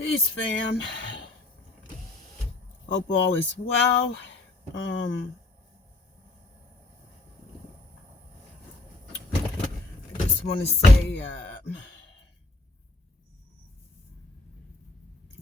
Peace, fam. Hope all is well. I just want to say I'm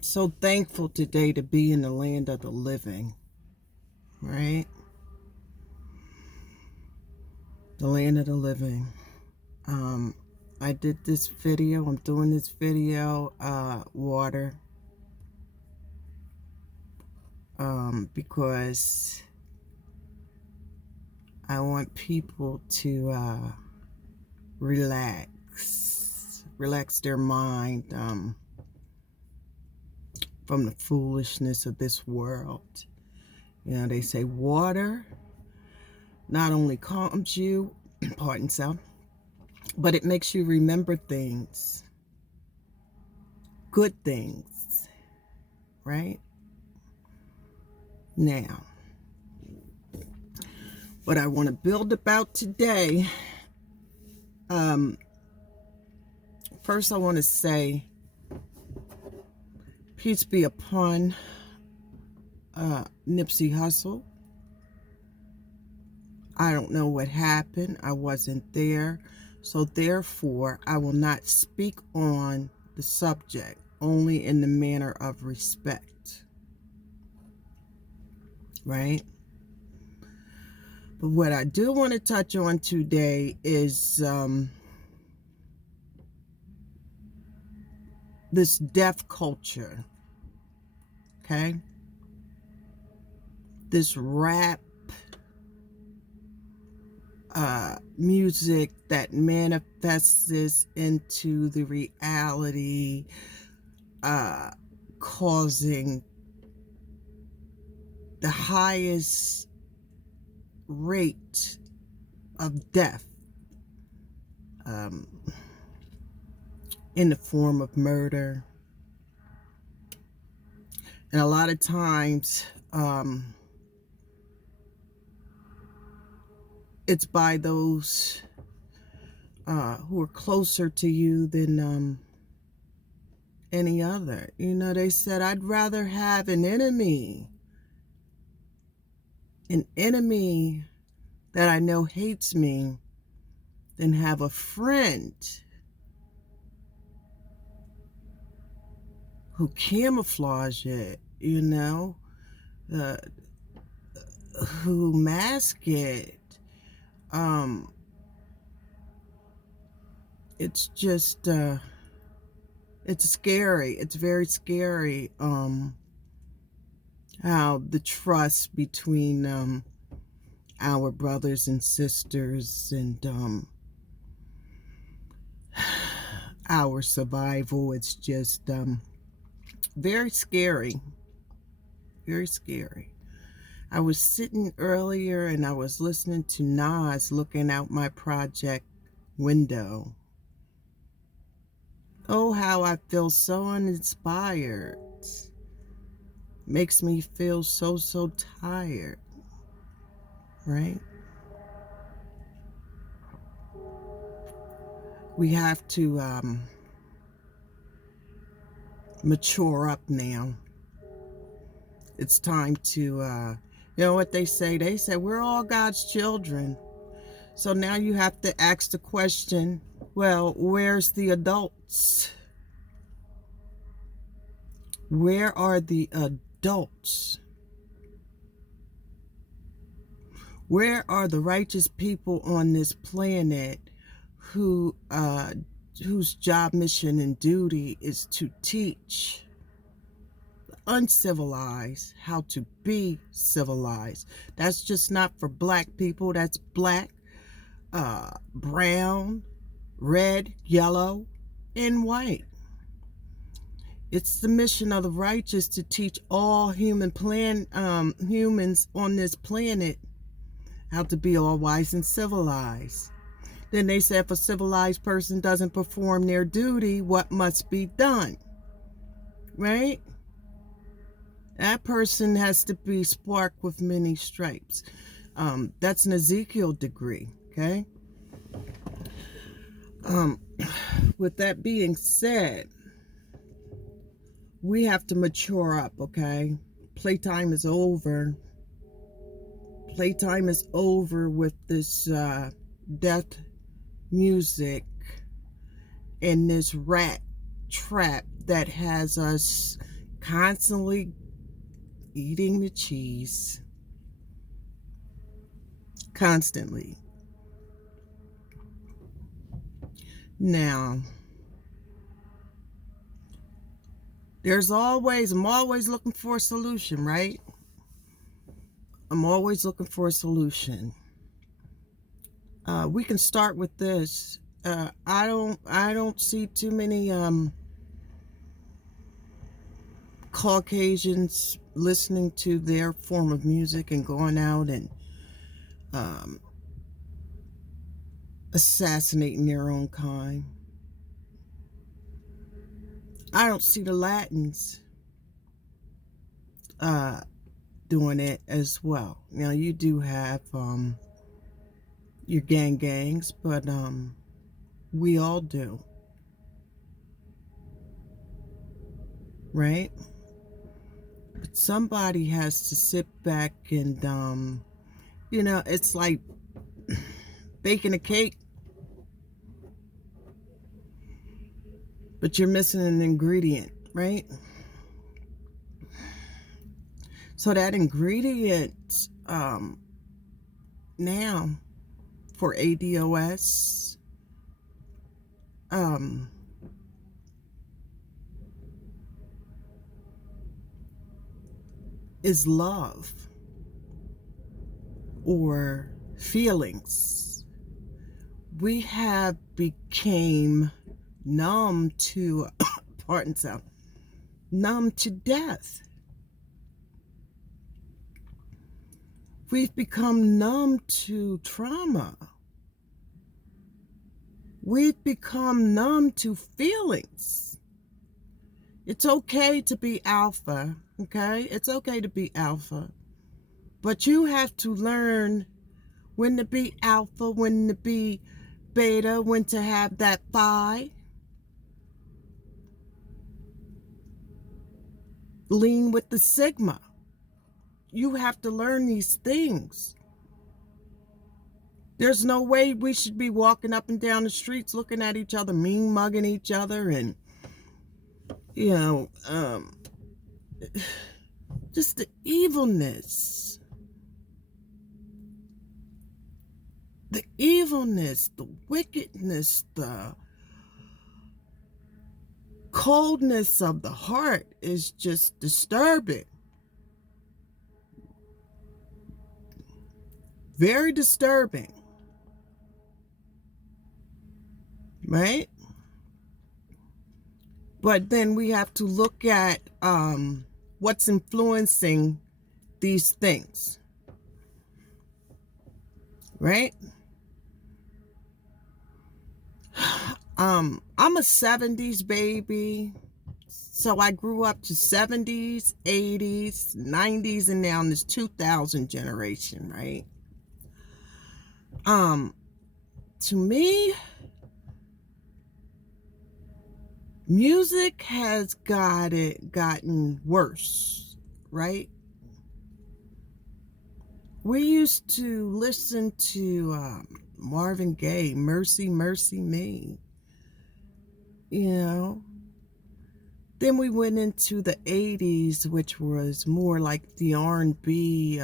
so thankful today to be in the land of the living, right? The land of the living. I did this video. I'm doing this video, water, because I want people to relax their mind from the foolishness of this world. You know, they say water not only calms you, pardon self, but it makes you remember things, good things, right? Now, what I want to build about today, first I want to say, peace be upon Nipsey Hussle. I don't know what happened. I wasn't there. So therefore, I will not speak on the subject, only in the manner of respect. Right? But what I do want to touch on today is this deaf culture. Okay? This rap music that manifests into the reality, causing the highest rate of death in the form of murder. And a lot of times it's by those who are closer to you than any other. You know, they said, I'd rather have an enemy that I know hates me than have a friend who camouflage it, you know, who mask it. It's just, it's scary. It's very scary, how the trust between, our brothers and sisters and, our survival, it's just, very scary. Very scary. I was sitting earlier and I was listening to Nas looking out my project window. Oh, how I feel so uninspired. Makes me feel so tired. Right? We have to mature up now. It's time to, you know what they say? They say we're all God's children. So now you have to ask the question, well, where's the adults? Where are the adults? Where are the righteous people on this planet who whose job, mission, and duty is to teach the uncivilized how to be civilized? That's just not for black people. That's black, brown, red, yellow, and white. It's the mission of the righteous to teach all humans on this planet how to be all wise and civilized. Then they say if a civilized person doesn't perform their duty, what must be done? Right? That person has to be sparked with many stripes. That's an Ezekiel degree, okay? With that being said, we have to mature up, okay? Playtime is over. Playtime is over with this death music and this rat trap that has us constantly eating the cheese. Constantly. Now, I'm always looking for a solution, right? I'm always looking for a solution. We can start with this. I don't see too many Caucasians listening to their form of music and going out and assassinating their own kind. I don't see the Latins doing it as well. Now, you do have your gangs, but we all do, right? But somebody has to sit back and it's like baking a cake, but you're missing an ingredient, right? So that ingredient now for ADOS is love or feelings. We have became numb to numb to death. We've become numb to trauma. We've become numb to feelings. It's okay to be alpha, okay? It's okay to be alpha. But you have to learn when to be alpha, when to be beta, when to have that phi. Lean with the sigma. You have to learn these things. There's no way we should be walking up and down the streets looking at each other, mean mugging each other, and just the evilness. The evilness, the wickedness, the coldness of the heart is just disturbing. Very disturbing. Right? But then we have to look at what's influencing these things. Right? I'm a 70s baby. So I grew up to 70s, 80s, 90s, and now in this 2000 generation, right? To me, music has gotten worse, right? We used to listen to Marvin Gaye, Mercy, Mercy Me. Then we went into the 80s, which was more like the R&B,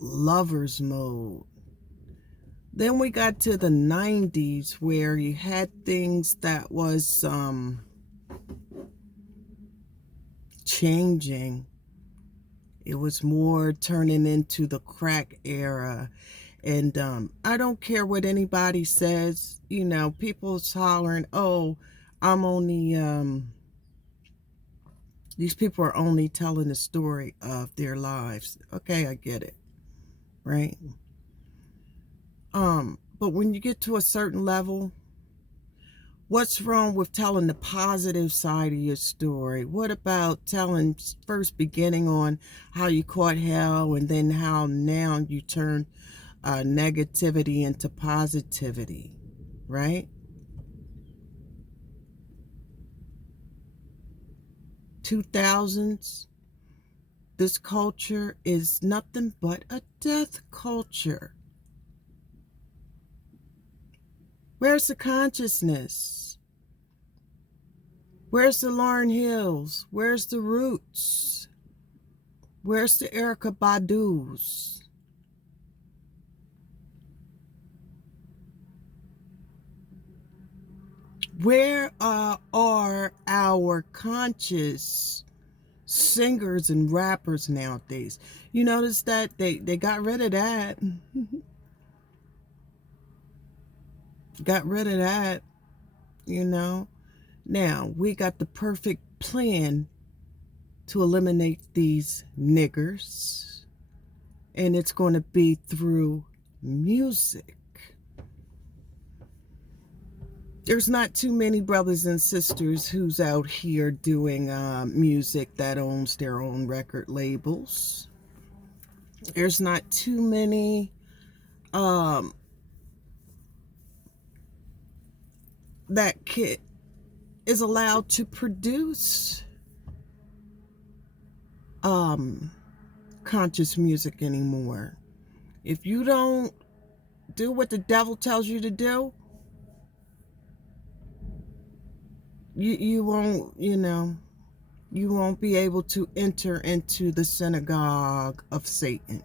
Lovers Mode. Then we got to the 90s, where you had things that was changing. It was more turning into the crack era. And I don't care what anybody says. People's hollering, oh, I'm only, these people are only telling the story of their lives. Okay, I get it. Right? But when you get to a certain level, what's wrong with telling the positive side of your story? What about telling first beginning on how you caught hell and then how now you turn negativity into positivity, right? 2000s, this culture is nothing but a death culture. Where's the consciousness? Where's the Lauryn Hills? Where's the Roots? Where's the Erykah Badu's? Where are our conscious singers and rappers nowadays? You notice that they got rid of that. Got rid of that, you know. Now, we got the perfect plan to eliminate these niggers. And it's going to be through music. There's not too many brothers and sisters who's out here doing music that owns their own record labels. There's not too many that kid is allowed to produce conscious music anymore. If you don't do what the devil tells you to do, you won't, you won't be able to enter into the synagogue of Satan.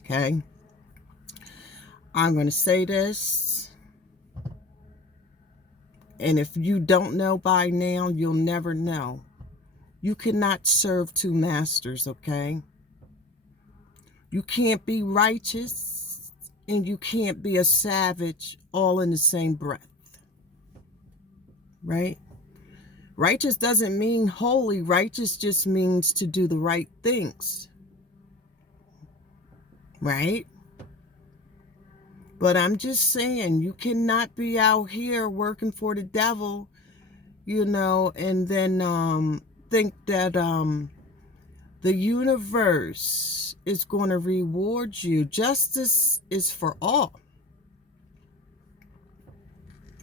Okay? I'm going to say this. And if you don't know by now, you'll never know. You cannot serve two masters, okay? You can't be righteous and you can't be a savage all in the same breath. Right? Righteous doesn't mean holy. Righteous just means to do the right things. Right? But I'm just saying, you cannot be out here working for the devil, and then think that the universe is going to reward you. Justice is for all.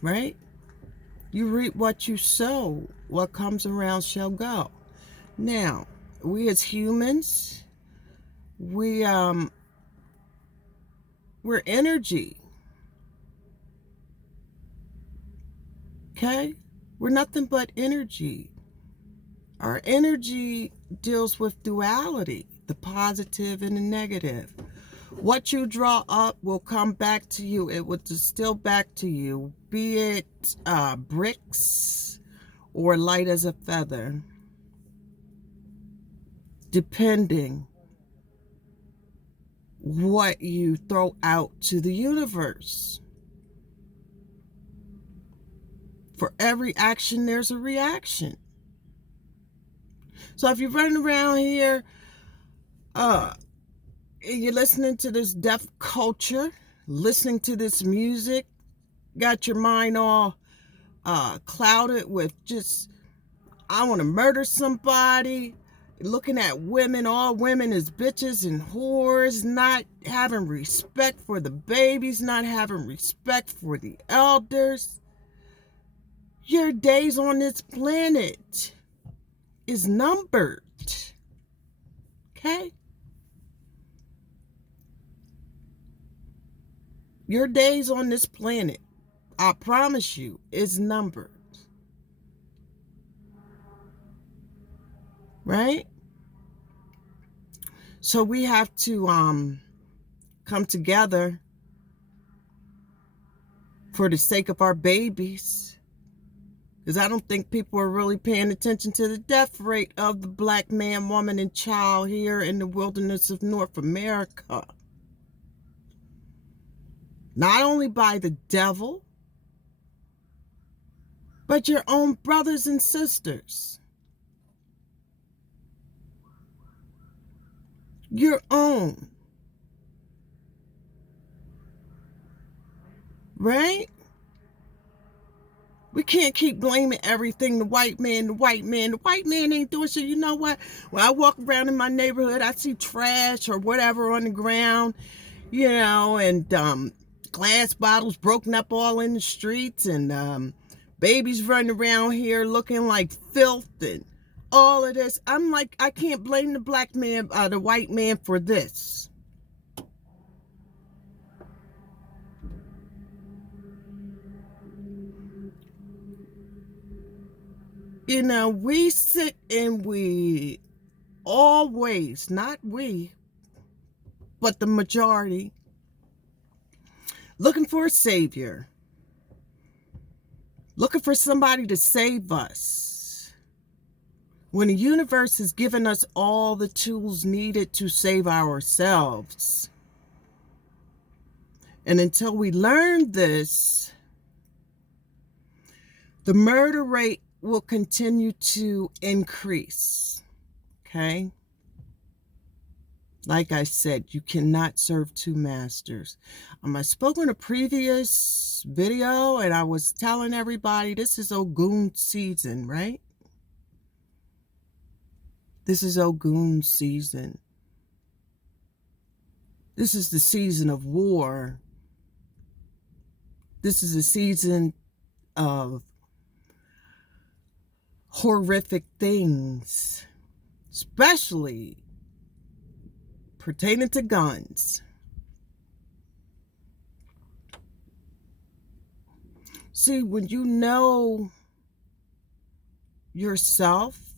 Right? You reap what you sow. What comes around shall go. Now, we as humans, we're energy. Okay? We're nothing but energy. Our energy deals with duality, the positive and the negative. What you draw up will come back to you. It will distill back to you, be it bricks or light as a feather, depending what you throw out to the universe. For every action, there's a reaction. So if you're running around here and you're listening to this deaf culture, listening to this music, got your mind all clouded with just, I want to murder somebody, looking at women, all women as bitches and whores, not having respect for the babies, not having respect for the elders. Your days on this planet is numbered. Okay? Your days on this planet, I promise you, is numbered. Right? So we have to come together for the sake of our babies. Because I don't think people are really paying attention to the death rate of the black man, woman, and child here in the wilderness of North America. Not only by the devil, but your own brothers and sisters. Your own. Right? We can't keep blaming everything the white man. The white man ain't doing shit. You know what? When I walk around in my neighborhood, I see trash or whatever on the ground, and glass bottles broken up all in the streets, and babies running around here looking like filth. And all of this. I'm like, I can't blame the black man, the white man for this. You know, we sit and we always, not we, but the majority, looking for a savior, looking for somebody to save us, when the universe has given us all the tools needed to save ourselves. And until we learn this, the murder rate will continue to increase. Okay? Like I said, you cannot serve two masters. I spoke in a previous video and I was telling everybody this is Ogun season, right? This is Ogun season. This is the season of war. This is a season of horrific things, especially pertaining to guns. See, when you know yourself,